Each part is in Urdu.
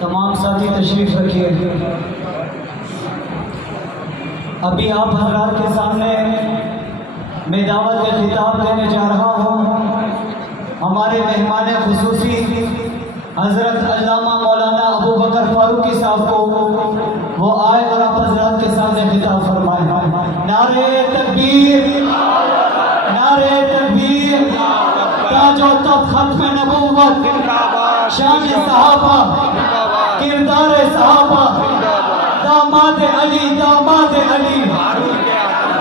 تمام ساتھی تشریف رکھیے۔ ابھی آپ حضرات کے سامنے میں دعوت کا خطاب دینے جا رہا ہوں۔ ہمارے مہمان خصوصی حضرت علامہ مولانا ابو بکر فاروقی صاحب کو وہ آئے اور آپ حضرات کے سامنے خطاب فرمائیں۔ نعرہ تکبیر، نعرہ تکبیر، تاج و تخت ختم نبوت، شان صحابہ، کردار صحابہ، داماد علی، داماد علی،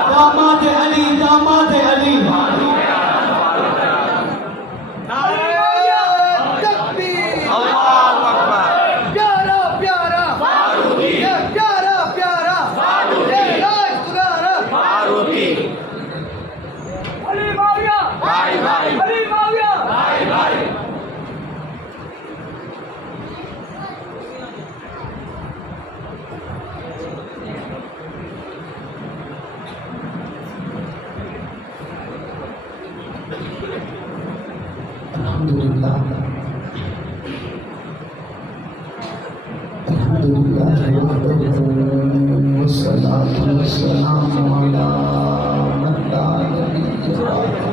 داماد علی، داماد علی۔ الحمدللہ والصلاة والسلام علی من لا نبی بعدہ۔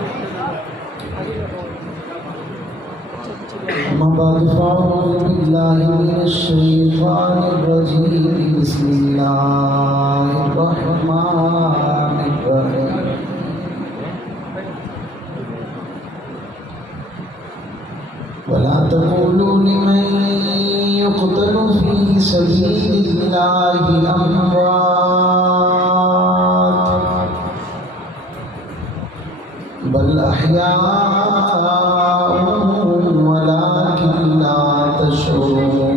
اما بعد فاعوذ باللہ من الشیطان الرجیم، بسم اللہ الرحمن الرحیم۔ ولا تقولوا لمن يقتل في سبيل الله أموات بل أحياء ولكن لا تشعرون۔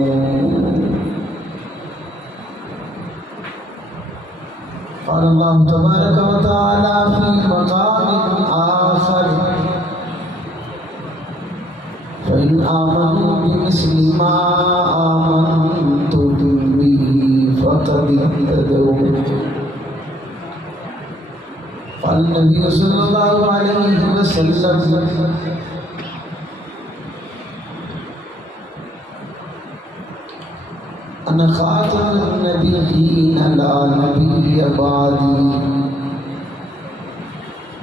قال الله تبارك وتعالى في مقام آخر: فإن آمنوا بمثل ما آمنتم به فقد اهتدوا۔ قال النبي صلى الله عليه وسلم: أنا خاتم النبيين لا نبي بعدي۔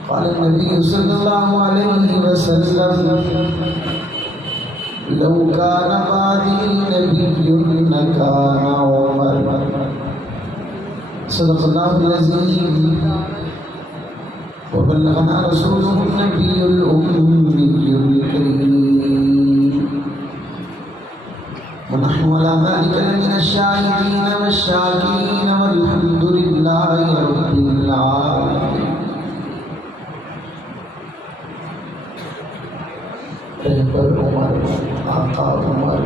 قال النبي صلى الله عليه وسلم: لو كان بعدي نبي لكان عمر۔ صدق الله العظيم وبلغنا رسوله النبي الأمي الكريم، ونحن على ذلك لمن الشاهدين والشاكرين والحمد لله رب العالمين۔ رہبر عمر، آقا عمر،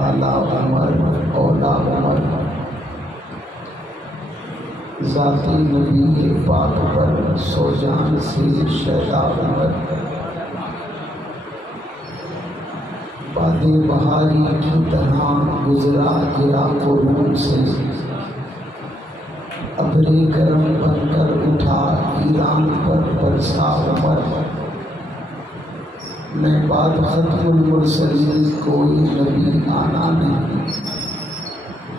آلا عمر، اولا عمر، ذاتی نبی پاک پر سو جان سے شہدا عمر، باد بہاری کی طرح گزرا گرا قرون سے، ابر کرم بن کر اٹھا ایران پر برسا عمر۔ میں بعد ختم المرسلین کوئی نبی آنا نہیں،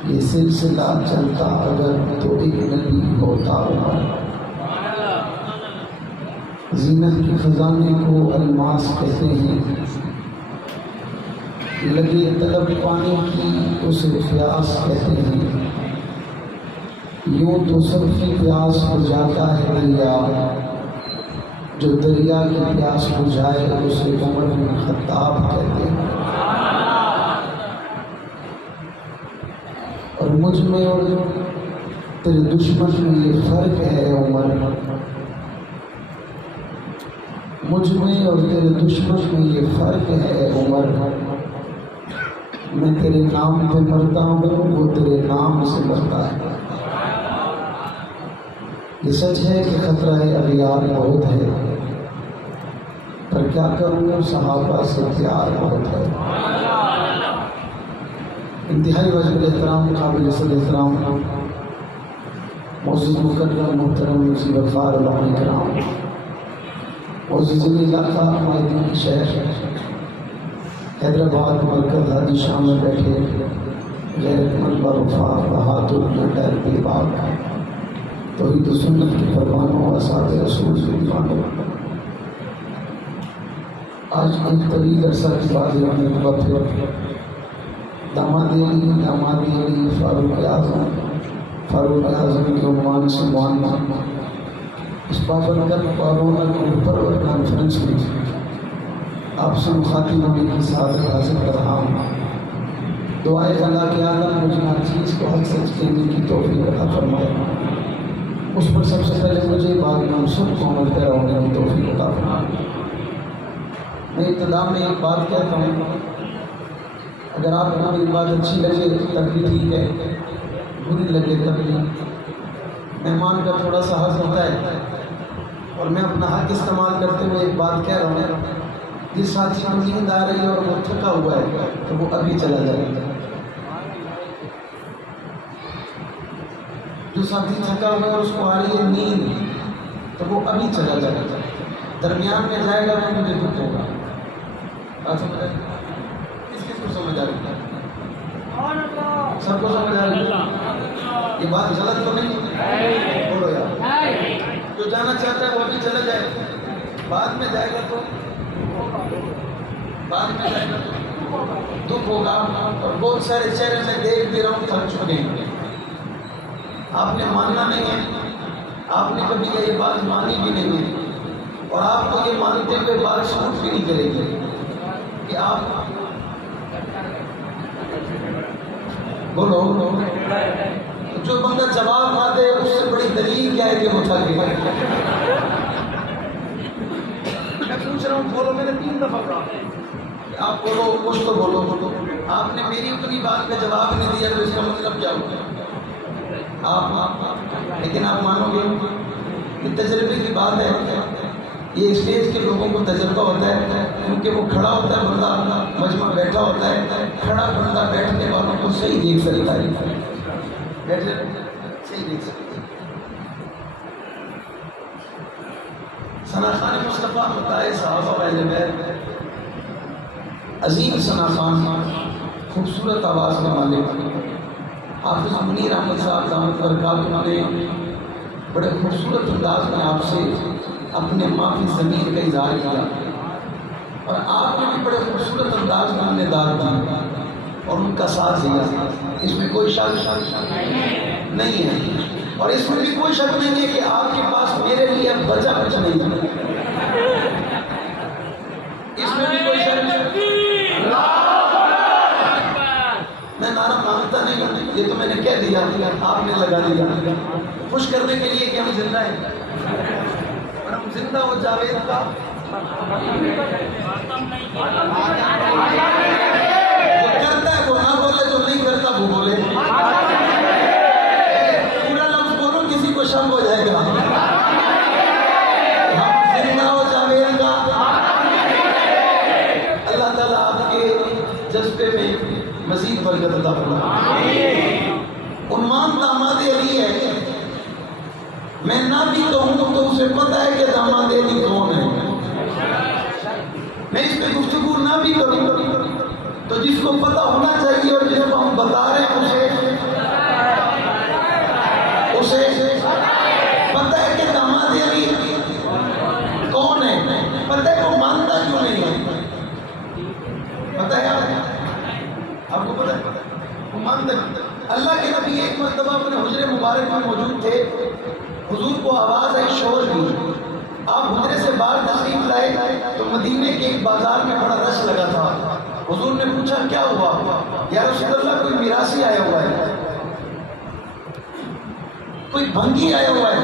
یہ سلسلہ چلتا اگر تو ایک نبی ہوتا عمر۔ زینت کی خزانے کو الماس کہتے ہیں، لگے طلب پانے کی اسے پیاس کہتے ہیں۔ یوں تو سب کی پیاس ہو جاتا ہے دریا، جو دریا کی پیاس بجھائے اسے عمر بن خطاب کہتے ہیں۔ اور مجھ میں اور تیرے دشمن میں یہ فرق ہے عمر، مجھ میں اور تیرے دشمن میں یہ فرق ہے عمر۔ میں تیرے نام پہ مرتا ہوں، وہ تیرے نام سے مرتا ہے۔ یہ سچ ہے کہ خطرہ اغیار بہت ہے، پر کیا کروں صحابہ سے پیار بہت ہے۔ انتہائی واجب احترام، قابل صد احترام معزز مکرم محترم نصیب وقار علماء کرام، معزز علاقہ مہدی شہر حیدرآباد مرکز حاجی شام میں بیٹھے غیرت مند بوفاق بہادر لڈر بے باک توحید و سنت کے فرمانوں و اصحاب رسول کے دیوانوں. آج ایک طویل عرصہ کے بعد ہمیں وقت داماد علی فاروق اعظم کے عنوان سے معاملہ اس بابرکت قانون پرور کانفرنس میں آپ سے مخاطب ہونے کی سعادت حاصل کر رہا ہوں. دعائے اللہ کے عالم مجھے ہر چیز کو حق سچ کہنے کی توفیق عطا فرمائے. اس پر سب سے پہلے مجھے بعد منصوب کو عمل پیرا ہونے کی توفیق عطا فرمائے. میں ابتدا میں ایک بات کہتا ہوں، اگر آپ کو میری بات اچھی لگے تب بھی ٹھیک ہے، بری لگے تب بھی. مہمان کا تھوڑا سا حق ہوتا ہے اور میں اپنا حق استعمال کرتے ہوئے ایک بات کہہ رہا ہوں. جس ساتھی کو نیند آ رہی ہے اور وہ تھکا ہوا ہے تو وہ ابھی چلا جائے گا. جو ساتھی تھکا ہوا ہے اور اس کو آ رہی ہے نیند تو وہ ابھی چلا جائے گا. درمیان میں جائے گا تو مجھے دکھ ہوگا. کس کو سمجھ آ رہی ہے؟ سب کو سمجھ آ رہی ہے؟ یہ بات غلط تو نہیں؟ بولو یار. جو جانا چاہتا ہے وہ ابھی چلا جائے، بعد میں جائے گا تو دکھ ہوگا. اور بہت سارے چہرے میں دیکھ بھی رہا ہوں تھک چکے ہیں. آپ نے ماننا نہیں ہے، آپ نے کبھی یہ بات مانی بھی نہیں ہے، اور آپ کو یہ مانتے ہوئے بات سوچ بھی نہیں کرے گی کہ آپ بولو. جو بندہ جواب نہ دے اس سے بڑی دلیل کیا ہے کہ وہ تھک گیا. میں پوچھ رہا ہوں، بولو. میں نے 3 دفعہ کہا آپ بولو، کچھ تو بولو. آپ نے میری اتنی بات کا جواب نہیں دیا تو اس کا مطلب کیا ہوگا؟ لیکن آپ مانو گے کہ تجربے کی بات ہے. یہ اسٹیج کے لوگوں کو تجربہ ہوتا ہے کیونکہ وہ کھڑا ہوتا ہے بندہ، مجمع بیٹھا ہوتا ہے. کھڑا بندہ بیٹھنے والوں کو صحیح دیکھ سکتا ہے، صحیح دیکھ سکتا ہے. ثنا خان مصطفیٰ بتائے صحابہ اہل بیت، عظیم ثنا خان، خوبصورت آواز کے مالک. حافظ منیر احمد صاحب دامت برکاتہ نے بڑے خوبصورت انداز میں آپ سے اپنے معافی ضمیر کا اظہار کیا، اور آپ نے بھی بڑے خوبصورت انداز میں ہم نے داد دی اور ان کا ساتھ دیا. اس میں کوئی شک نہیں ہے، اور اس میں بھی کوئی شک نہیں ہے کہ آپ کے پاس میرے لیے اب بچا نہیں ہے. اس میں بھی کوئی شک نہیں. میں نعرہ مانگتا نہیں ہوں، یہ تو میں نے کہہ دیا، آپ نے لگا دیا خوش کرنے کے لیے کہ ہم زندہ ہیں. اور ہم زندہ ہو جاوید کا وہ کرتا ہے، وہ نہ بولے تو نہیں کرتا وہ بولے. پورا لفظ بولو، کسی کو شک ہو جائے گا. ہم زندہ ہو جاوید کا. اللہ تعالیٰ آپ کے جذبے میں مزید برکت عطا فرمائے. عنوان داماد علی ہے. میں نہ بھی کہوں تو اسے پتہ ہے کہ داماد علی کون ہے. میں اس پہ گفتگو نہ بھی کروں تو جس کو پتہ ہونا چاہیے اور جس کو ہم بتا رہے ہیں اسے پتہ ہے کہ داماد علی کون ہے. پتہ ہے وہ مانتا کیوں نہیں ہے؟ پتہ ہے آپ کو؟ پتہ ہے وہ مانتا نہیں. اللہ کے نبی ایک مرتبہ اپنے حجرے مبارک میں موجود تھے. حضور کو آواز آئی شور کی. آپ حجرے سے باہر تشریف لائے تو مدینے کے ایک بازار میں بڑا رش لگا تھا. حضور نے پوچھا کیا ہوا؟ یا رسول اللہ کوئی میراثی آیا ہوا ہے، کوئی بھنگی آیا ہوا ہے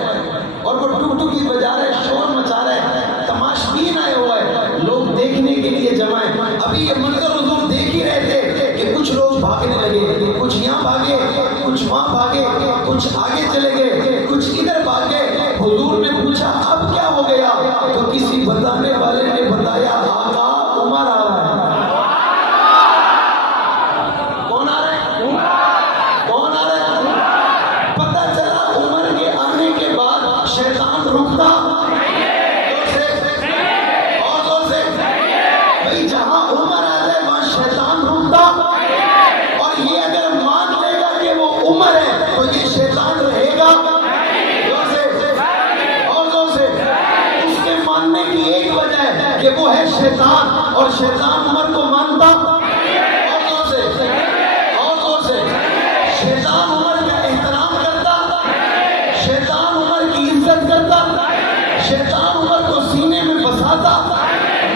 اور وہ ٹک ٹکی بجا رہا ہے، شور مچا رہا ہے، تماشبین آیا ہوا ہے، لوگ دیکھنے کے لیے جمع ہیں. ابھی یہ منظر حضور دیکھ ہی رہے تھے کہ کچھ لوگ بھاگنے لگے، کچھ یہاں بھاگے، کچھ وہاں بھاگے، کچھ آگے چلے گئے، کچھ ادھر بھاگے. حضور نے پوچھا اب کیا ہو گیا؟ تو کسی بتانے والے نے بتایا آقا عمر آ رہا ہے. کون آ رہا ہے؟ کون آ رہا ہے؟ پتہ چلا عمر کے آنے کے بعد شیطان رکتا اور زور سے بھائی جہاں عمر آ جائے وہاں شیطان رکتا. اور یہ اگر مان اور شیطان عمر کو مانتا؟ اور زور سے شیطان عمر کا احترام کرتا؟ شیطان عمر کی عزت کرتا؟ شیطان عمر کو سینے میں بساتا؟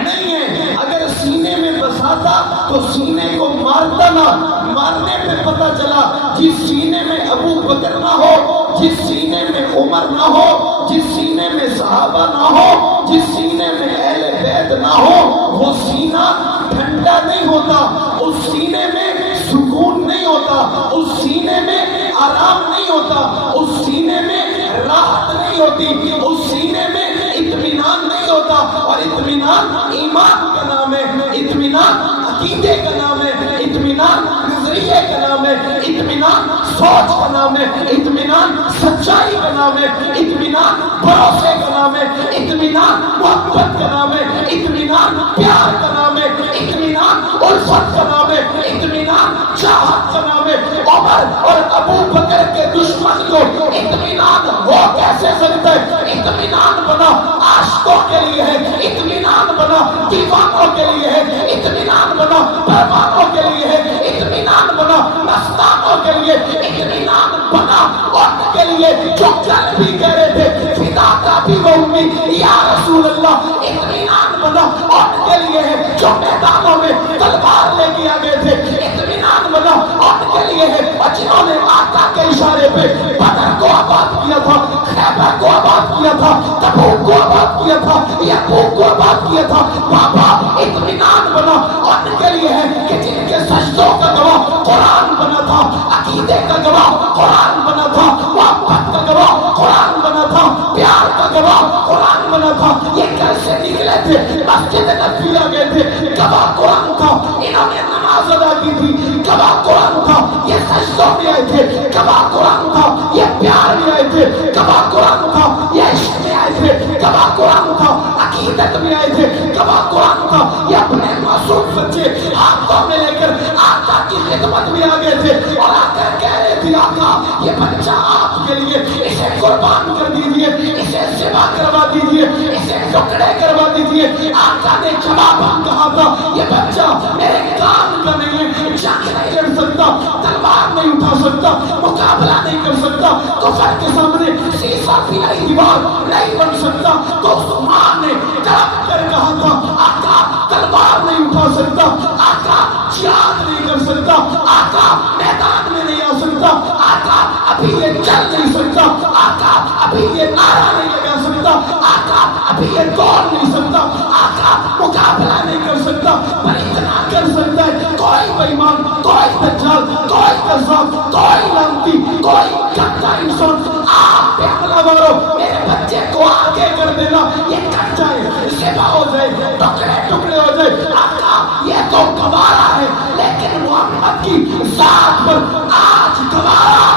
نہیں ہے. اگر سینے میں بساتا تو سینے کو مارتا نہ. مارنے پہ پتہ چلا جس سینے میں ابو بکر نہ ہو، جس سینے میں عمر نہ ہو، جس سینے میں صحابہ نہ ہو، جس سینے میں اہل بیت نہ ہو، وہ سینہ ٹھنڈا نہیں ہوتا، اس سینے میں سکون نہیں ہوتا، اس سینے میں آرام نہیں ہوتا، اس سینے میں راحت نہیں ہوتی، اس سینے میں اطمینان نہیں ہوتا. اور اطمینان ایمان کا نام ہے، اطمینان عقیدے کا نام ہے، اطمینان نظریے کا نام ہے، اطمینان سوچ کا نام ہے، اطمینان سچائی کا نام ہے، اطمینان بھروسے کا نام ہے، اطمینان محبت کا نام ہے، اطمینان پیار کا نام ہے، اطمینان الفت کا نام ہے، اطمینان چاہت کا نام ہے. عمر اور ابو بکر کے دشمن کو اطمینان ہو کیسے سکتا ہے؟ اطمینان بنا عاشقوں کے لیے ہے، اطمینان بنا دیوانوں کے لیے ہے، اطمینان بنا پروانوں کے لیے ہے، اطمینان بنا مستانوں کے لیے، اطمینان بنا ان کے لیے جو کل بھی کہہ رہے تھے فدا کا بھی وہ امی یا رسول اللہ. اطمینان بنا ان کے لیے ہے جو میدانوں میں تلوار لے کے آگے تھے، اطمینان بنا ان کے لیے ہے جنہوں نے آقا کے اشارے پہ بدر کو آباد کیا تھا، خیبر کو آباد کیا تھا، تبوک کو آباد کیا تھا، یرموک کو آباد کیا تھا. بابا اطمینان بنا ان کے لیے ہے کہ جن کے سجدوں کا گواہ قرآن بنا تھا، عقیدے کا گواہ قرآن بنا تھا، محبت کا گواہ قرآن بنا تھا، پیار کا گواہ قرآن بنا تھا. یہ گھر سے نکلے تھے، مسجد نبوی آ گئے تھے، گواہ قرآن تھا. انہوں نے نماز ادا کی تھی، گواہ قرآن تھا. یہ سجدوں میں آئے تھے، گواہ قرآن تھا. یہ پیار میں آئے تھے، گواہ قرآن تھا. یہ عشق میں آئے تھے، گواہ قرآن تھا. عقیدت میں آئے تھے، گواہ قرآن تھا. یہ اپنے معصوم بچے ہاتھوں میں لے کر آقا کی خدمت میں آ گئے تھے اور آ کر کہہ رہے تھے آقا یہ بچہ آپ کے لیے، اسے قربان کر دیجئے، اسے ذبح کروا دیجئے، اسے ٹکڑے کروا دیجئے. آقا نے جواب کہا تھا یہ بچہ میرے کام کا نہیں ہے، جنگ نہیں لڑ سکتا، تلوار نہیں اٹھا سکتا، مقابلہ نہیں کر سکتا، کفر کے سامنے سیسا پھیلائی دیوار نہیں بن سکتا. تو عثمان نے تڑپ کر کہا تھا آقا تلوار نہیں اٹھا سکتا، آقا جہاد نہیں کر سکتا، آقا میدان میں نہیں آ سکتا، آقا ابھی یہ چل نہیں سکتا، آقا ابھی یہ نعرہ نہیں لگا سکتا، آقا ابھی یہ دوڑ نہیں سکتا، آقا مقابلہ نہیں کر سکتا. پر اتنا کر سکتا ہے کوئی بیمان، کوئی دجال، کوئی کذاب، کوئی لعنتی، کوئی گندا انسان آپ پہ حملہ مارو، میرے بچے کو آگے کر دینا، یہ کٹ جائے، ذبح ہو جائے، ٹکڑے ٹکڑے ہو جائے. آقا یہ تو گوارا ہے لیکن محمد کی ذات پر آج گوارا.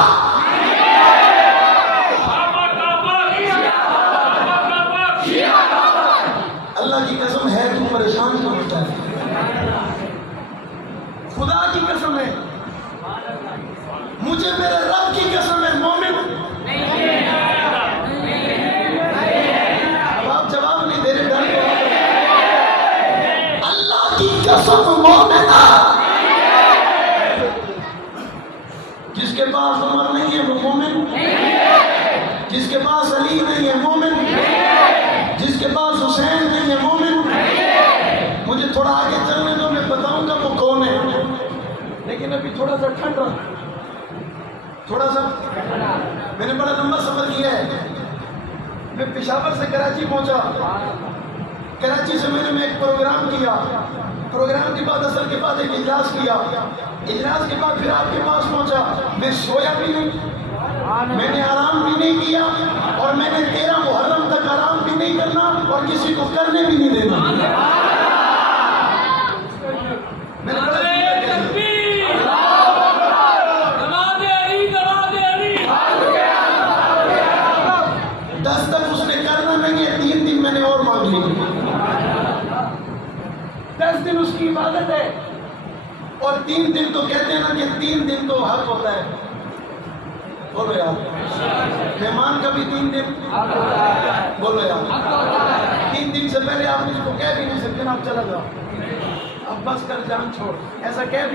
اللہ کی قسم ہے تو پریشان کیوں ہوتا ہے؟ خدا کی قسم ہے، مجھے میرے رب کی قسم ہے مومن. اب آپ جواب نہیں دے رہے، ڈر اللہ کی قسم مومن. جس کے پاس عمر نہیں ہے وہ مومن، جس کے پاس علی نہیں ہے مومن، جس کے پاس حسین نہیں ہے مومن. مجھے تھوڑا آگے چلنے دو، میں بتاؤں گا وہ کون ہے، لیکن ابھی تھوڑا سا ٹھنڈ رہا، تھوڑا سا میں نے بڑا لمبا سفر کیا ہے. میں پشاور سے کراچی پہنچا، کراچی سے میں نے ایک پروگرام کیا، پروگرام کے بعد اثر کے بعد ایک اجلاس کیا، اجلاس کے بعد پھر آپ کے پاس پہنچا. میں سویا بھی نہیں، میں نے آرام بھی نہیں کیا، اور میں نے 13 محرم تک آرام بھی نہیں کرنا اور کسی کو کرنے بھی نہیں دینا. میں نے بڑا 10 تک اس نے کرنا نہیں ہے، 3 دن میں نے اور مانگ لی. 10 دن اس کی عبادت ہے اور 3 دن تو کہتے ہیں نا کہ 3 دن تو حق ہوتا ہے. بولو یار، مہمان کا بھی 3 دن، بولو یار 3 دن سے پہلے آپ اس کو کہہ بھی نہیں سکتے نا آپ چلا جاؤ. بس کر جان چھوڑ، ایسا کہہ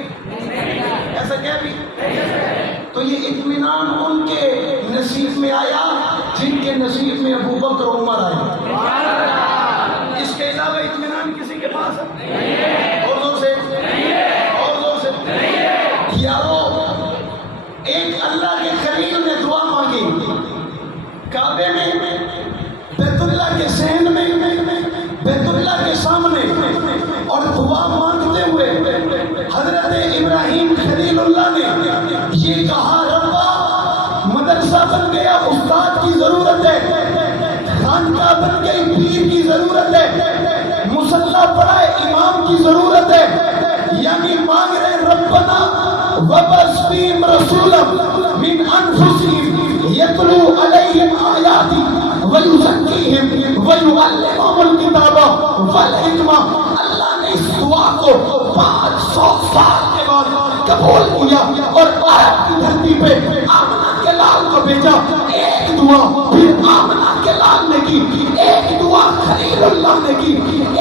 بھی تو یہ اطمینان ان کے نصیب میں آیا جن کے نصیب میں ابو بکر و عمر آئے. اس کے علاوہ اطمینان کسی کے پاس ہے؟ اور زور سے یارو، ایک اللہ کے خلیل نے دعا مانگی کعبے میں، بیت اللہ کے صحن میں، بیت اللہ کے سامنے، اور دعا مانگتے ہوئے حضرت ابراہیم خلیل اللہ نے یہ کہا ربا مدرسہ بن گیا، استاد کی ضرورت ہے، خانقاہ بن گئی، پیر کی ضرورت ہے، مصلی پڑھا ہے، امام کی ضرورت ہے. یعنی مانگ رہے ربنا وبعث فیہم رسولا من انفسہم یتلو علیہم آیاتی ویزکیہم ویعلمہم الکتاب والحکمہ. اللہ نے اس دعا کو 500 سال کے بعد قبول کیا اور عرب کی دھرتی پہ آمنہ کے لال کو بھیجا. ایک دعا پھر آمنہ کے لال نے کی، ایک دعا خلیل اللہ نے کی،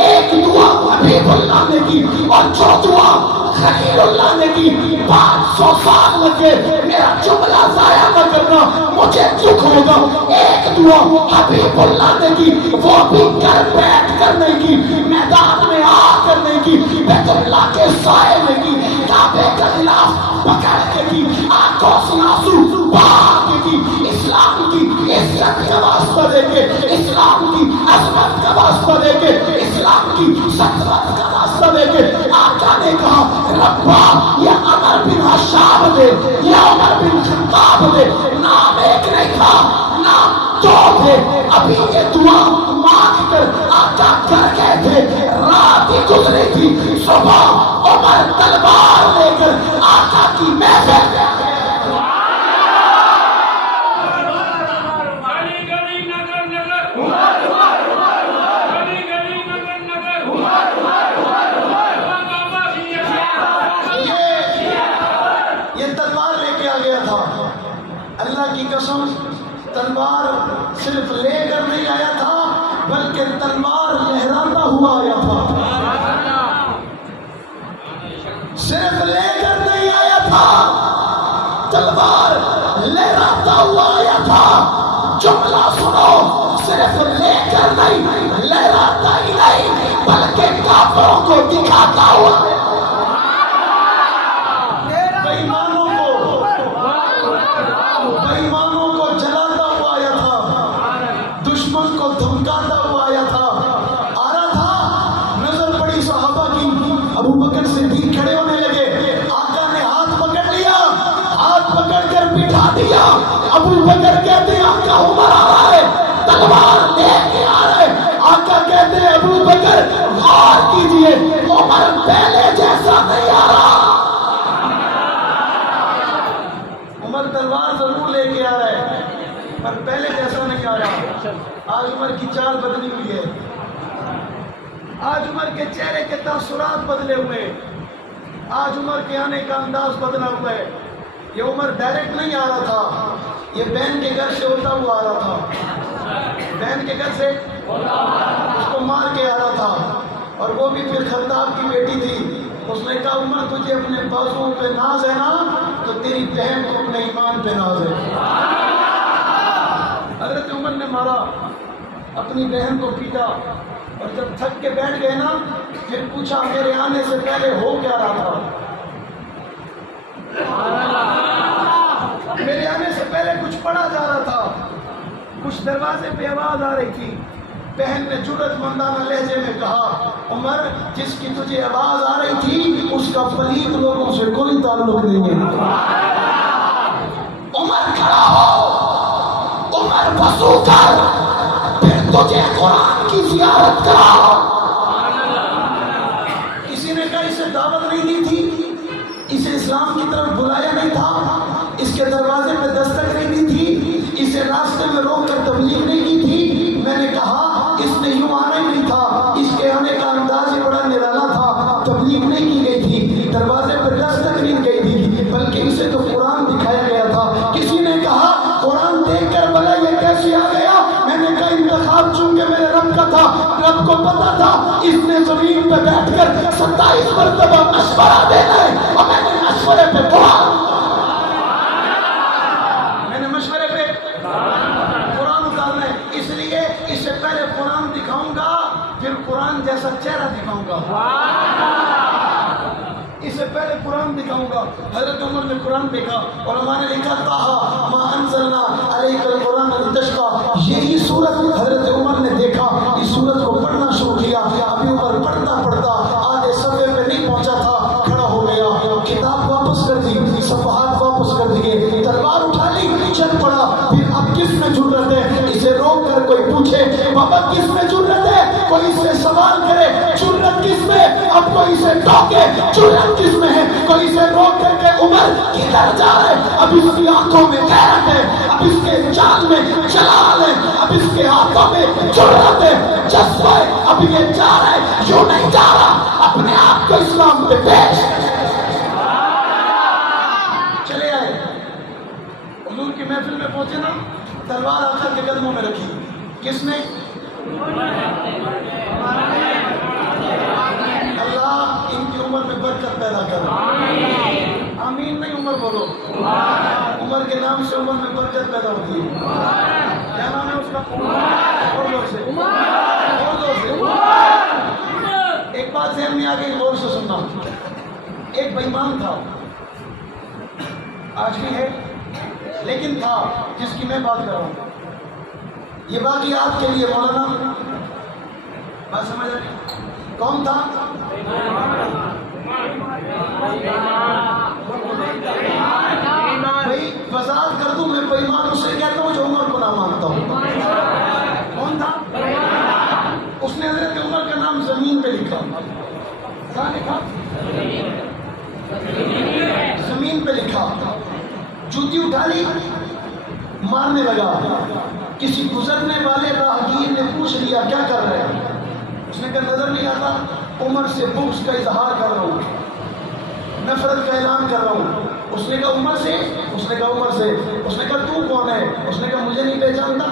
ایک دعا حبیب اللہ نے کی، اور جو دعا خلیل اللہ نے کی 500 سال لگے. میرا جملہ ضائع نہ کرنا، مجھے دکھ ہوگا. ایک دعا حبیب اللہ نے کی، وہ بھی گھر بیٹھ کر نہیں کی، میدان میں آ کر نہیں کی، بیت اللہ کے سائے میں کی، کعبے کا خلاف پکڑ کے کی، آنکھوں سے آنسو بہا کے کی، اسلام کی عزت کا واسطہ دے کے، اسلام کی عظمت کا واسطہ دے کے، اسلام کی سطوت کا واسطہ دے کے. آقا نے کہا ربا یہ عمر بن حشاب دے، یہ عمر بن خطاب دے. نام ایک نہیں تھا، نام دو تھے. ابھی یہ دعا مانگ کر آقا کر گئے تھے، رات ہی گزری تھی، صبح عمر تلوار لے کر آقا کی محفل میں تلوار صرف لے کر نہیں آیا تھا بلکہ تلوار لہراتا ہوا آیا تھا. صرف لے کر نہیں آیا تھا، تلوار لہراتا ہوا آیا تھا. جملہ سنو، صرف لے کر نہیں، لہراتا ہی نہیں بلکہ کافروں کو دکھاتا ہوا. بےایمانوں کو جلاتا ہوا آیا تھا، دشمن کو دھمکاتا ہوا آیا تھا. آ رہا تھا، نظر پڑی صحابہ کی، ابو بکر صدیق کھڑے ہونے لگے. آقا نے ہاتھ پکڑ لیا، ہاتھ پکڑ کر بٹھا دیا. ابو بکر کہتے ہیں آقا عمر آ رہا ہے، تلوار لے کے آ رہے. آقا کہتے ہیں ابو بکر غور کیجئے، عمر پہلے جیسا نہیں آ رہا. عمر تلوار ضرور لے کے آ رہا ہے پر پہلے جیسا نہیں آ رہا. آج عمر کی چال بدلی ہوئی ہے، آج عمر کے چہرے کے تاثرات بدلے ہوئے، آج عمر کے آنے کا انداز بدلا ہوا ہے. یہ عمر ڈائریکٹ نہیں آ رہا تھا، یہ بہن کے گھر سے ہوتا ہوا آ رہا تھا. بہن کے گھر سے اس کو مار کے آ رہا تھا، اور وہ بھی پھر خطاب کی بیٹی تھی. اس نے کہا عمر تجھے اپنے بازوؤں پہ ناز ہے نا، تو تیری بہن کو اپنے ایمان پہ ناز ہے. حضرت عمر نے مارا، اپنی بہن کو پیٹا، اور جب تھک کے بیٹھ گئے نا پھر پوچھا میرے آنے سے پہلے ہو کیا رہا تھا. میرے آنے سے پہلے کچھ پڑھا جا رہا تھا، کچھ دروازے پہ آواز آ رہی تھی. بہن نے جرأت مندانہ لہجے میں کہا عمر جس کی تجھے آواز آ رہی تھی اس کا پلید لوگوں سے کوئی تعلق نہیں ہے. عمر کھڑا ہو، عمر وضو کر، پھر تجھے قرآن کی زیارت کرا. کسی نے کہا اسے دعوت نہیں دی تھی، اسے اسلام کی طرف بلایا نہیں تھا، اس کے دروازے پہ دستک نہیں دی تھی، اسے راستے میں روک کر تبلیغ نہیں کی تھی. میں نے کہا اس نے یوں آنا ہی نہیں تھا، اس کے آنے کا انداز ہی بڑا نرالا تھا. تبلیغ نہیں کی گئی تھی، دروازے پر دستک نہیں گئی تھی، بلکہ اسے تو قرآن دکھایا گیا تھا. کسی نے کہا قرآن دیکھ کر بھلا یہ کیسے آ گیا؟ میں نے کہا انتخاب چونکہ میرے رب کا تھا، رب کو پتا تھا اس نے زمین پہ بیٹھ کر 27 مرتبہ مشورہ دینا ہے اور میں نے مشورے پہ قرآن اتارنا ہے. اس لیے اس سے پہلے قرآن دکھاؤں گا پھر قرآن جیسا چہرہ دکھاؤں گا. اس سے پہلے قرآن دکھاؤں گا. حضرت عمر نے قرآن دیکھا اور ہمارے لکھا تھا ما انزلنا علیک القرآن لتشقى. یہی سورت حضرت عمر نے دیکھا, اس سورت کو پڑھنا شروع کیا. ابھی عمر پڑھتا پڑھتا آدھے صفحے پہ نہیں پہنچا تھا, کھڑا ہو گیا, کتاب واپس کر دی, صفحات واپس کر دیے, تلوار اٹھا لی, چل پڑا. پھر اب کس میں جرت ہے اسے روک کر کوئی پوچھے بابا کس میں جرت ہے, کوئی اس سے سوال کرے جرت کس میں, اب کوئی اسے ٹوکے جرت کس میں ہے, کوئی اسے روک کر کے عمر کدھر جا رہے, اب اس کی آنکھوں میں غیرت ہے, اب اس کے جان میں جلال ہے, اب اس کے ہاتھوں میں جرت ہے, جذبہ ہے, اب یہ جا رہا ہے یوں نہیں جا رہا, اپنے آپ کو اسلام پہ پیش چلے آئے. حضور کی محفل میں پہنچے نا, تلوار آقا کے قدموں میں رکھی. کس نے؟ اللہ ان کی عمر میں برکت پیدا کر. آمین نہیں عمر بولو. عمر کے نام سے عمر میں برکت پیدا ہوتی ہے. کیا نام ہے اس کا؟ اور زور سے, اور زور سے. ایک بات ذہن میں آ گئی, غور سے سننا. ایک بےایمان تھا, آج بھی ہے لیکن تھا, جس کی میں بات کر رہا ہوں. یہ بات یہ آپ کے لیے مولانا بات سمجھ آئی. کون تھا؟ بھائی وضاحت کر دوں, میں بےایمان اسے کہتا ہوں جو عمر کو نہ مانتا ہوں. کون تھا؟ اس نے حضرت عمر کا نام زمین پہ لکھا. کہاں لکھا؟ زمین پہ لکھا. جوتی اٹھا لی, مارنے لگا. کسی گزرنے والے راہگیر نے پوچھ لیا کیا کر رہے ہیں؟ اس نے کہا نظر نہیں آتا, عمر سے بغض کا اظہار کر رہا ہوں, نفرت کا اعلان کر رہا ہوں. اس نے کہا عمر سے؟ اس نے کہا عمر سے. اس نے کہا تو کون ہے؟ اس نے کہا مجھے نہیں پہچانتا,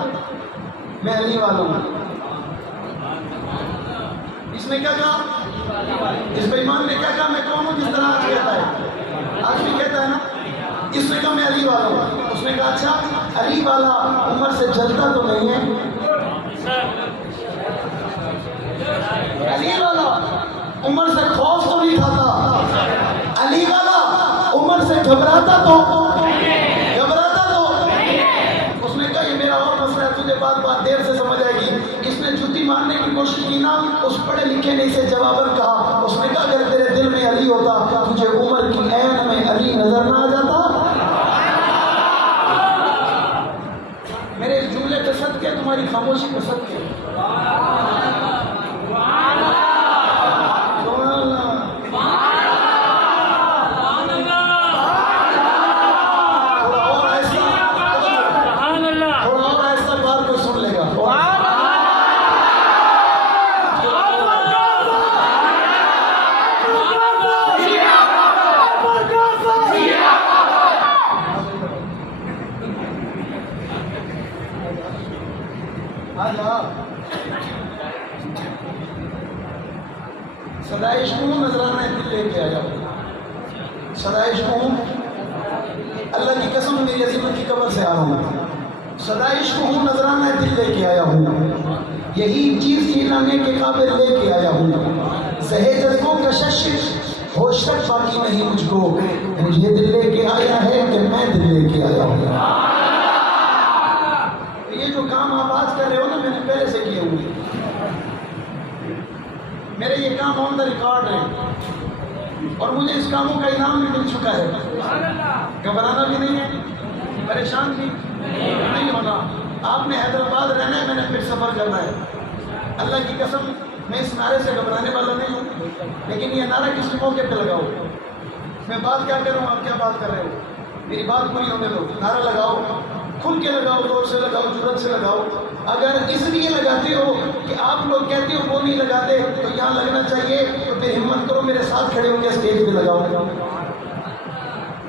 میں علی والا ہوں. اس نے کیا کہا؟ اس بےایمان نے کیا کہا؟ میں کون ہوں؟ جس طرح آج کہتا ہے, آج بھی کہتا ہے نا. اس نے کہا میں علی والا ہوں. اس نے کہا اچھا علی والا عمر سے جلتا تو نہیں ہے؟ علی والا عمر سے خوف تو نہیں کھاتا؟ علی والا عمر سے گھبراتا تو؟ اس نے کہا یہ میرا اور مسئلہ ہے, تجھے بات دیر سے سمجھ آئے گی. اس نے جوتی مارنے کی کوشش کی نا, اس پڑھے لکھے نے اسے جواباً کہا. اس نے کہا اگر تیرے دل میں علی ہوتا تجھے عمر کی عین میں علی نظر نہ آ جاتا؟ میرے اس جملے پہ صدقے, تمہاری خاموشی پہ صدقے. سدائش کو نذرانہ دل لے کے آیا ہوں. سدائش کو اللہ کی قسم میری عظیمت کی قبر سے آ رہا ہوں. سدائش کو نذرانہ دل لے کے آیا ہوں. یہی چیز لانے کے قابل لے کے آیا ہوں. زہر کو کشش ہوش تک باقی نہیں مجھ کو, مجھے دل لے کے آیا ہے کہ میں دل لے کے آیا ہوں. یہ جو کام آپ آج کر رہے ہو نا, میں نے پہلے سے کیے ہوئے. میرے یہ کام آن دا ریکارڈ ہے اور مجھے اس کاموں کا انعام بھی مل چکا ہے. گھبرانا بھی نہیں ہے, پریشان بھی نہیں ہونا. آپ نے حیدرآباد رہنا ہے, میں نے پھر سفر کرنا ہے. اللہ کی قسم میں اس نعرے سے گھبرانے والا نہیں ہوں, لیکن یہ نعرہ کسی موقع پہ لگاؤ. میں بات کیا کروں, آپ کیا بات کر رہے ہو, میری بات پوری ہونے دو. نعرہ لگاؤ, کھل کے لگاؤ, زور سے لگاؤ, جرأت سے لگاؤ. اگر اس لیے لگاتے ہو کہ آپ لوگ کہتے ہو وہ نہیں لگاتے تو یہاں لگنا چاہیے, تو پھر ہمت کرو میرے ساتھ کھڑے ہو کے اسٹیج پہ لگاؤ.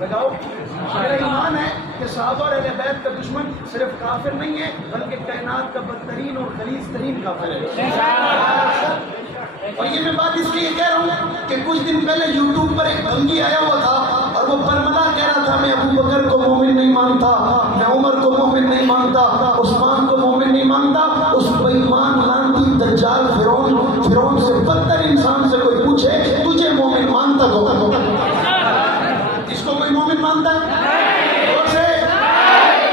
میرا ایمان ہے کہ صحابہ اور اہل بیت کا دشمن صرف کافر نہیں ہے بلکہ کائنات کا بدترین اور غلیظ ترین کافر ہے. اور یہ میں بات اس لیے کہہ رہا ہوں کہ کچھ دن پہلے یوٹیوب پر ایک بھنگی آیا ہوا تھا اور وہ برملا کہہ رہا تھا میں ابو بکر کو مومن نہیں مانتا، میں عمر کو مومن نہیں مانتا، عثمان کو مومن نہیں مانتا۔ اس بے ایمان لعنتی دجال فرعون سے بدتر انسان سے کوئی پوچھے تجھے مومن مانتا کو، اس کو کوئی مومن مانتا ہے؟ اور سے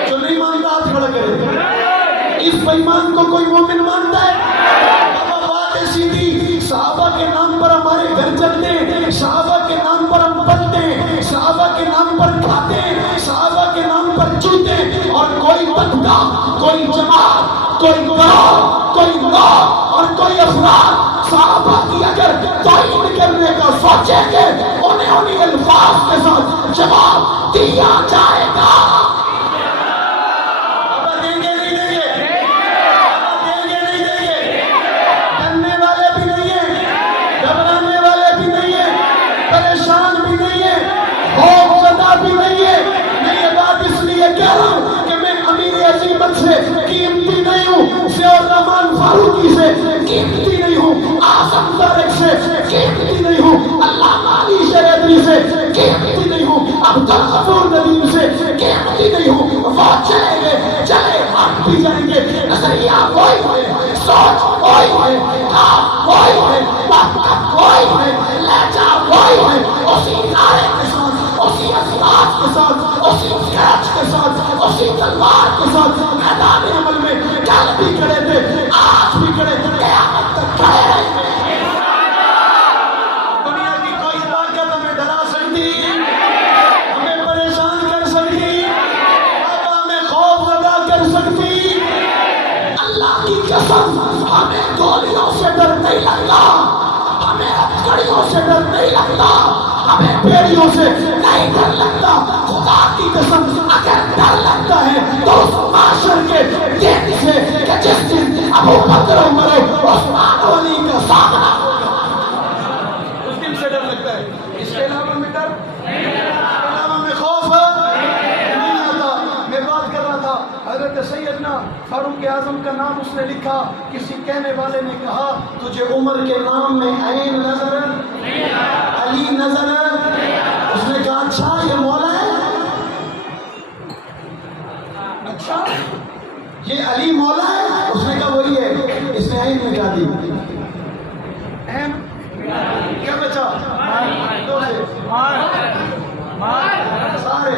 جو نہیں مانتا ہاتھ کھڑا کرے، اس بے ایمان کو کوئی مومن مانتا ہے؟ صحابہ کے نام پر ہمارے گھر چلتے ہیں، صحابہ کے نام پر ہم پلتے ہیں، صحابہ کے نام پر کھاتے ہیں، صحابہ کے نام پر چوتے ہیں، اور کوئی طبقہ، کوئی جماعت، کوئی گروہ، کوئی لوگ اور کوئی افراد صحابہ کی اگر توہین کرنے کا سوچے کہ انہیں الفاظ کے ساتھ جواب دیا جائے گا۔ سے قیمتی نہیں ہوں، ضیاء الرحمن فاروقی سے قیمتی نہیں ہوں، اعظم طارق سے قیمتی نہیں ہوں، علامہ علی شریعتی سے قیمتی نہیں ہوں، عبدالغفور ندیم سے قیمتی نہیں ہوں۔ وہ چلے گئے، چلے ہم بھی جائیں گے، نظریہ وہی ہے، سوچ وہی ہے، کام وہی ہے، وقت وہی ہے، لہجہ وہی ہے، اسی نعرے کے ساتھ، اسی اذکار کے ساتھ، اسی گرج کے ساتھ، اسی تلوار کے ساتھ میدان عمل میں کل بھی کھڑے تھے، آج بھی کھڑے تھے، قیامت تک کھڑے رہیں گے۔ دنیا کی کوئی طاقت ہمیں ڈرا سکتی، ہمیں پریشان کر سکتی، ہمیں خوف زدہ کر سکتی؟ اللہ کی قسم ہمیں گولیوں سے ڈر نہیں لگتا، ہمیں ہتھکڑیوں سے ڈر نہیں لگتا، ہمیں بیڑیوں سے نہیں ڈر لگتا۔ خدا کی قسم اگر ڈر لگتا ہے تو اس معاشر کے دن سے کہ جس دن ابو بکر عمر عثمان علی کا سامنا ہوگا، اس دن سے ڈر لگتا ہے۔ اس کے علاوہ میں ڈر، اس کے علاوہ میں خوف نہیں آتا۔ میں بات کر رہا تھا حضرت سیدنا فاروق اعظم کا نام اس نے لکھا، کسی کہنے والے نے کہا تجھے عمر کے نام میں عین نظر، علی نظر؟ اس نے کہا اچھا یہ مولا ہے، اچھا یہ علی مولا ہے؟ اس نے کہا وہی ہے۔ اس نے عین مٹا دی، عین کیا بچا؟ دو سے سارے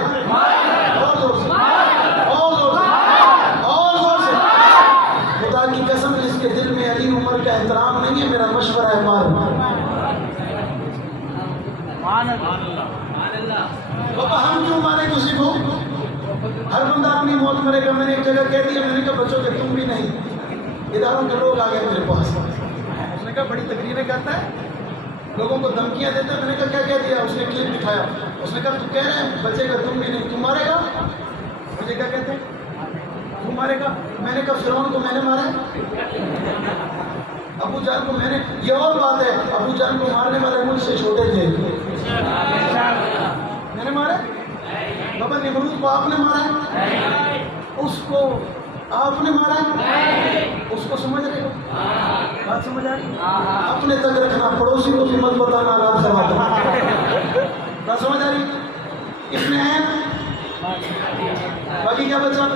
اور زور سے، اور زور سے، اور زور سے۔ خدا کی قسم جس کے دل میں علی عمر کا احترام نہیں ہے، میرا مشورہ ہے مار بابا ہم کیوں مارے کسی کو؟ ہر بندہ اپنی موت مرے گا۔ میں نے ایک جگہ کہہ دیا، میں نے کہا بچوں کہ تم بھی نہیں، اداروں کے لوگ آ گئے میرے پاس، اس نے کہا بڑی تقریریں کرتا ہے، لوگوں کو دھمکیاں دیتا ہے۔ میں نے کہا کیا کہہ دیا؟ اس نے کلپ دکھایا، اس نے کہا تو کہہ رہے ہیں بچے گا تم بھی نہیں، تم مارے گا؟ مجھے کیا کہتے ہیں تم مارے گا؟ میں نے کہا فرعون کو میں نے مارا ہے، ابو جہل کو میں نے، یہ اور بات ہے ابو جہل کو مارنے والے مجھ سے چھوٹے تھے، میں نے مارا؟ بابا نمرود کو آپ نے مارا ہے، اس کو آپ نے مارا ہے، اس کو سمجھ رہے ہو بات؟ سمجھ آ رہی؟ اپنے تک رکھنا، پڑوسی کو بھی مت بتانا رات کرواتا، بات سمجھ آ رہی؟ اس میں ہے باقی کیا بچا؟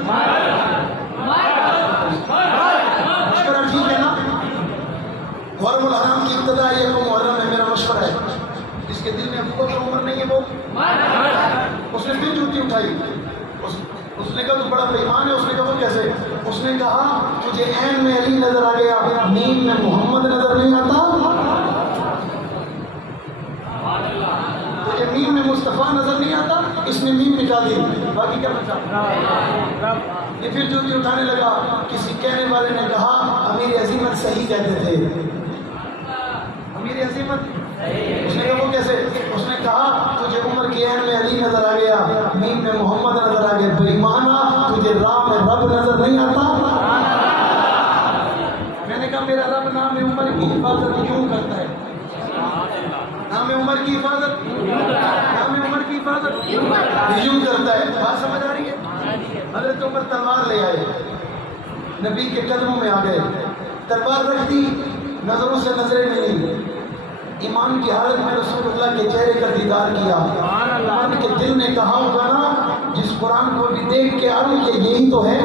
مشورہ ٹھیک ہے نا؟ محرم الحرام کی ابتدا یہ کو محرم ہے، میرا مشورہ ہے جس کے دل میں ابو بکر عمر نہیں ہے وہ، اس نے پھر جوتی اٹھائی، اس نے کہا تو بڑا بے ایمان ہے۔ اس نے کہا وہ کیسے؟ اس نے کہا تجھے عین میں علی نظر آ گیا، میم میں محمد نظر نہیں آتا؟ تجھے میم میں مصطفیٰ نظر نہیں آتا؟ اس نے میم مٹا دی، باقی کیا بچا؟ یہ پھر جوتی اٹھانے لگا۔ کسی کہنے والے نے کہا امیر عظیمت صحیح کہتے تھے، امیر عظیمت؟ اس نے کہا وہ کیسے؟ اس نے کہا تجھے عمر کی عین میں علی نظر آ گیا، میم میں محمد نظر آ گیا، بے ایمانہ تجھے راہ میں رب نظر نہیں آتا؟ میں نے کہا میرا رب نام عمر کی حفاظت کیوں کرتا ہے؟ نام عمر کی حفاظت، نام عمر کی حفاظت کیوں کرتا ہے؟ بات سمجھ آ رہی ہے؟ حضرت عمر تلوار لے آئے، نبی کے قدموں میں آ گئے، تلوار رکھ دی، نظروں سے نظریں ملی، ایمان کی حالت میں رسول اللہ کے چہرے کا دیدار کیا، ایمان کے دل نے کہا ہوگا نا جس قرآن کو بھی دیکھ کے آ رہا ہوں یہی تو ہے،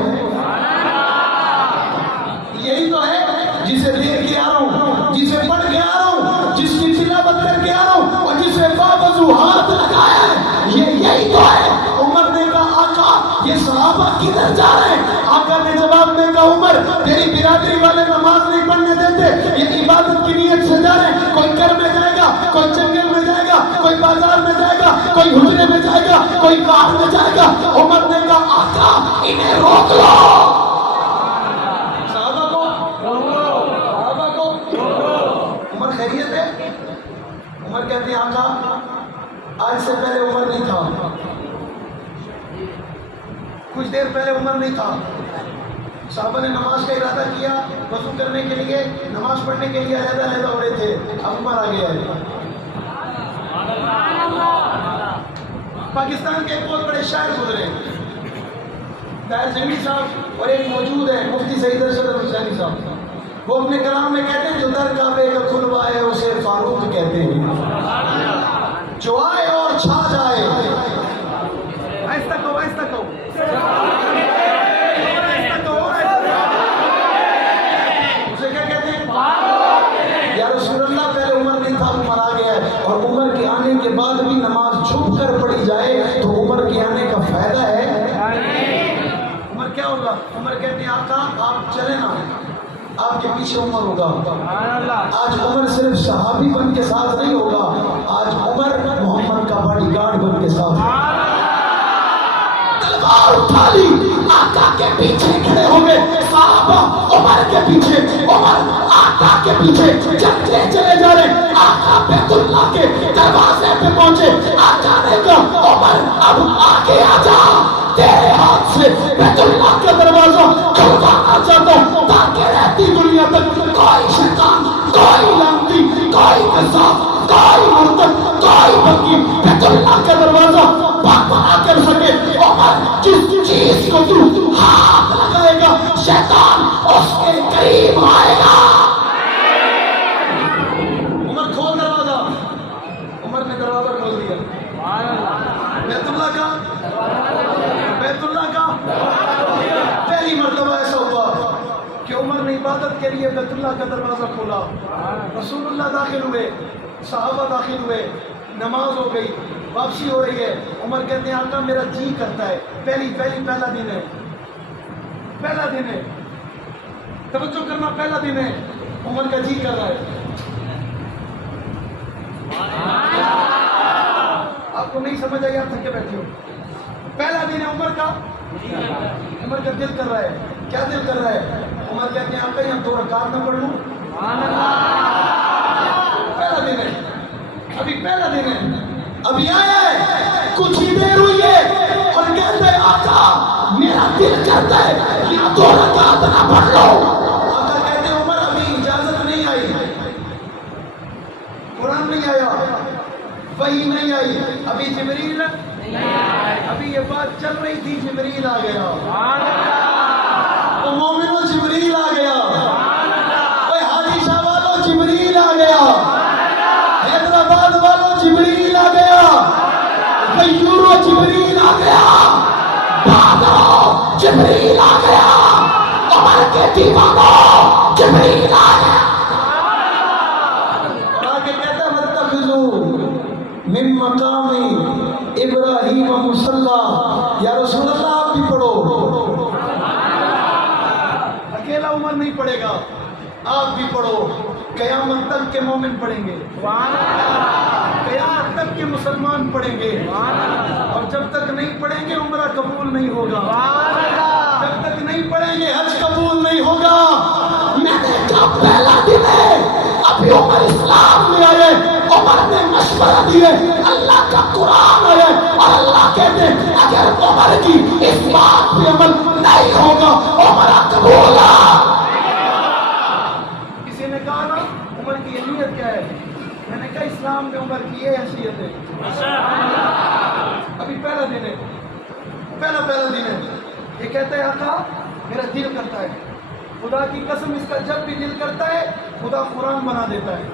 یہی تو ہے جسے دیکھ کے آ رہا ہوں، جسے پڑھ کے آ رہا ہوں، جس کی تلاوت کر کے آ رہا ہوں، اور جسے بابزو ہاتھ لگایا ہے یہی تو ہے۔ عمر نے کہا آقا یہ صحابہ کدھر جا رہے ہیں؟ آقا نے جواب میں کہا عمر تیری برادری والے نماز نہیں پڑھنے دیتے، یہ عبادت کی نیت سے جا رہے ہیں، کوئی گھر میں جائے گا، کوئی جنگل میں جائے گا، کوئی بازار میں جائے گا، کوئی حجرے میں جائے گا، کوئی کار میں جائے گا۔ عمر نے کہا آقا انہیں روک لو، صحابہ کو عمر خیریت ہے؟ عمر کہتے ہیں آقا آج سے پہلے عمر نہیں تھا، کچھ دیر پہلے عمر نہیں تھا، صحابہ نے نماز کا ارادہ کیا، وضو کرنے کے لیے نماز پڑھنے کے لیے علیحدہ ہو رہے تھے، اب عمر آ گیا ہے۔ پاکستان کے ایک بہت بڑے شاعر گزرے طاہر جمیل صاحب، اور ایک موجود ہے مفتی سعید ارشد حسینی صاحب، وہ اپنے کلام میں کہتے ہیں جو در کعبے کا کھلوا ہے اسے فاروق کہتے ہیں، جو آئے اور چھا جائے، ایسا کہو اسے کیا کہتے ہیں؟ یا رسول اللہ پہلے عمر نہیں تھا، عمر آ گیا ہے، اور عمر کے آنے کے بعد بھی نماز چھپ کر پڑھی جائے تو عمر کے آنے کا فائدہ ہے؟ عمر کیا ہوگا؟ عمر کہتے ہیں آقا آپ چلے نا، آپ کے پیچھے عمر ہوگا۔ آج عمر صرف صحابی بن کے ساتھ نہیں ہوگا، آج عمر محمد کا باڈی گارڈ بن کے ساتھ، تلوار اٹھا لی، آقا کے پیچھے کھڑے ہو گئے، صحابہ عمر کے پیچھے، عمر آقا کے پیچھے چلتے چلے جا رہے، آقا بیت اللہ کے دروازے پہ پہنچے، آقا نے کہا عمر اب آگے آ جا، تیرے ہاتھ سے بیت اللہ کا دروازہ کھلوانا چاہتا ہوں تاکہ رہتی دنیا تک کوئی شیطان، کوئی لعنتی، کوئی کذاب، کوئی مرتد، کوئی بغی بیت اللہ کا دروازہ بند نہ کر سکے۔ عمر جس چیز کو تو ہاتھ لگائے گا شیطان اس کے قریب آئے گا۔ عمر کھول دروازہ، عمر نے دروازہ کھول دیا، بیت اللہ کا پہلی مرتبہ ایسا ہوا کہ عمر نے عبادت کے لیے بیت اللہ کا دروازہ کھولا، رسول اللہ داخل ہوئے، صحابہ داخل ہوئے، نماز ہو گئی، واپسی ہو رہی ہے، عمر کہتے ہیں آقا میرا جی کرتا ہے، پہلا دن ہے، توجہ کرنا، پہلا دن ہے، عمر کا جی کر رہا ہے۔ آپ کو نہیں سمجھ آئی، آپ تھکے بیٹھے ہو، پہلا دن ہے عمر کا، عمر کا دل کر رہا ہے، کیا دل کر رہا ہے؟ عمر کہتے ہیں آقا یہاں 2 رکعت نہ پڑھ لوں؟ پہلا دن ہے، ابھی پہلا دن ہے، ابھی آیا ہے، کچھ ہی دیر ہوئی ہے، اور کہتے ہیں آقا میرا دل کرتا ہے یہاں 2 رکعت نہ پڑھ لو۔ آقا کہتے ہیں عمر ابھی اجازت نہیں آئی، قرآن نہیں آیا، وحی نہیں آئی، ابھی جبریل ابھی یہ بات چل رہی تھی، جبریل آ گیا، تو مومنوں جبریل آ گیا، اوے حاجی شاہ والوں جبریل آ گیا، حیدرآباد والوں جبریل آ گیا، یورو جبریل آ گیا، بادو جبریل آ گیا، عمر کے دیوانوں جبریل آ گیا۔ اور آگے کہتا ہے متخذو من مقامی ابراہیم مصلی، یا رسول اللہ آپ بھی پڑھو، اکیلا عمر نہیں پڑھے گا، آپ بھی پڑھو، قیامت تک کے مومن پڑھیں گے، قیامت تک کے مسلمان پڑھیں گے، اور جب تک نہیں پڑھیں گے عمرہ قبول نہیں ہوگا، جب تک نہیں پڑھیں گے حج قبول نہیں ہوگا۔ میں نے کہا پہلا دن ہے، ابھی عمر اسلام میں آئے، عمر نے مشورہ دیے، اللہ کا قرآن آیا، اور اللہ کہتے ہیں اگر عمر کی اس بات پہ عمل نہیں ہوگا عمرہ قبول ہے۔ کسی نے کہا نا عمر کی اہمیت کیا ہے، میں نے کہا اسلام میں عمر کی یہ حیثیت ہے، ابھی پہلا دن ہے، پہلا دن ہے، یہ کہتا ہے آقا میرا دل کرتا ہے خدا کی قسم اس کا جب بھی دل کرتا ہے خدا قرآن بنا دیتا ہے.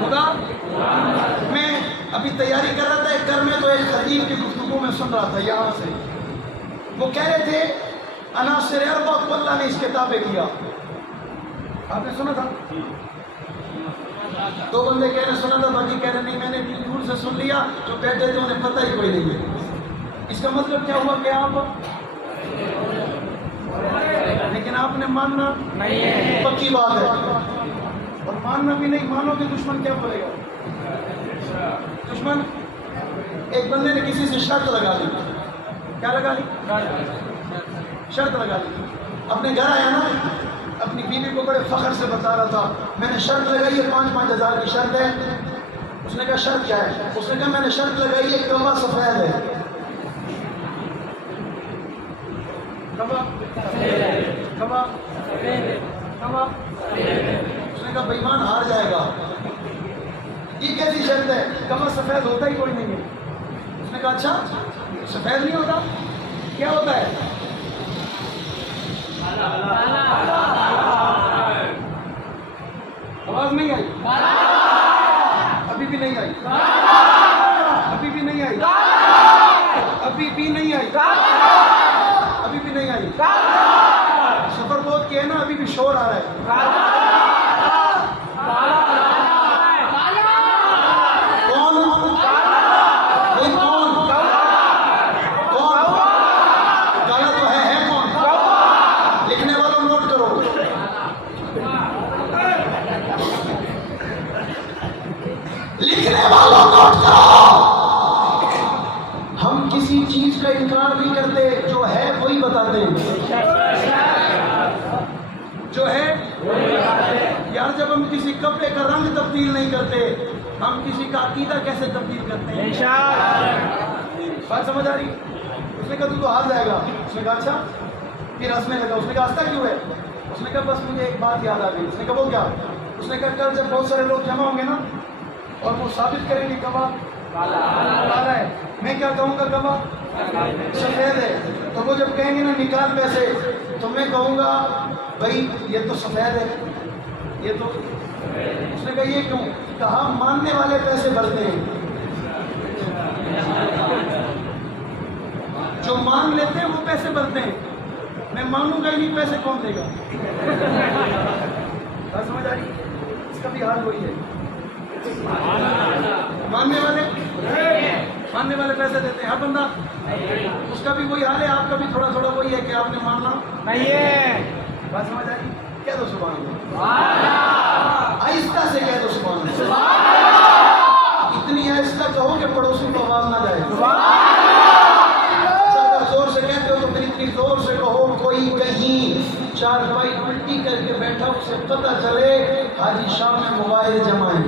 خدا میں ابھی تیاری کر رہا تھا ایک گھر میں، تو ایک خطیب کی گفتگو میں سن رہا تھا یہاں سے. وہ کہہ رہے تھے عناصر اربع کو اللہ نے اس کتابیں کیا. آپ نے سنا تھا؟ دو بندے کہہ رہے سنا تھا، باقی کہہ رہے نہیں میں نے دور سے سن لیا، جو بیٹھے تھے انہیں پتہ ہی کوئی نہیں ہے. اس کا مطلب کیا ہوا کہ آپ لیکن آپ نے ماننا نہیں، پکی بات ہے. اور ماننا بھی نہیں، مانو کہ دشمن کیا بولے گا. دشمن ایک بندے نے کسی سے شرط لگا لی. کیا لگا لی؟ شرط لگا لی. اپنے گھر آیا نا، اپنی بیوی کو بڑے فخر سے بتا رہا تھا میں نے شرط لگائی ہے 5-5 ہزار کی شرط ہے. اس نے کہا شرط کیا ہے؟ اس نے کہا میں نے شرط لگائی ہے کعبہ سفید ہے. اس نے کہا بےمان ہار جائے گا. یہ کیسی شرط ہے؟ کعبہ سفید ہوتا ہی کوئی نہیں ہے. اس نے کہا اچھا سفید نہیں ہوتا، کیا ہوتا ہے؟ آواز نہیں آئی؟ ابھی بھی نہیں آئی؟ ابھی بھی نہیں آئی؟ ابھی بھی نہیں آئی؟ ابھی بھی نہیں آئی؟ سفر بہت کیا ہے نا، ابھی بھی شور آ رہا ہے. ہم کسی چیز کا انکار نہیں کرتے، جو ہے وہی بتاتے ہیں. جو ہے یار، جب ہم کسی کپڑے کا رنگ تبدیل نہیں کرتے، ہم کسی کا عقیدہ کیسے تبدیل کرتے ہیں؟ بات سمجھ آ رہی؟ اس نے کہا تو ہار جائے گا. اس نے کہا اچھا. پھر ہنسنے لگا. اس نے کہا ہنستا کیوں ہے؟ اس نے کہا بس مجھے ایک بات یاد آ گئی. اس نے کہا وہ کیا؟ اس نے کہا کل جب بہت سارے لوگ جمع ہوں گے نا اور وہ ثابت کریں گے کعبہ کالا ہے، میں کیا کہوں گا کعبہ سفید ہے. تو وہ جب کہیں گے نا نکال پیسے، تو میں کہوں گا بھائی یہ تو سفید ہے، یہ تو. اس نے کہا یہ کیوں؟ کہا ماننے والے پیسے بھرتے ہیں، جو مان لیتے ہیں وہ پیسے بھرتے ہیں. میں مانوں گا ہی نہیں، پیسے کون دے گا؟ بات سمجھ آ رہی؟ اس کا بھی حال وہی ہے. ماننے والے پیسے دیتے ہیں، ہر بندہ اس کا بھی وہی حال ہے. آپ کا بھی تھوڑا تھوڑا وہی ہے کہ آپ نے ماننا نہیں ہے. بات سمجھ آ رہی؟ کہہ دو سبحان اللہ. آہستہ سے کہہ دو سبحان اللہ. اتنی آہستہ کہو کہ پڑوسی کو آواز نہ جائے. اگر زور سے کہتے ہو تو پھر اتنی زور سے کہو کوئی کہیں چارپائی الٹی کر کے بیٹھا اسے پتہ چلے حاجی شاہ میں موبائل جمع ہے.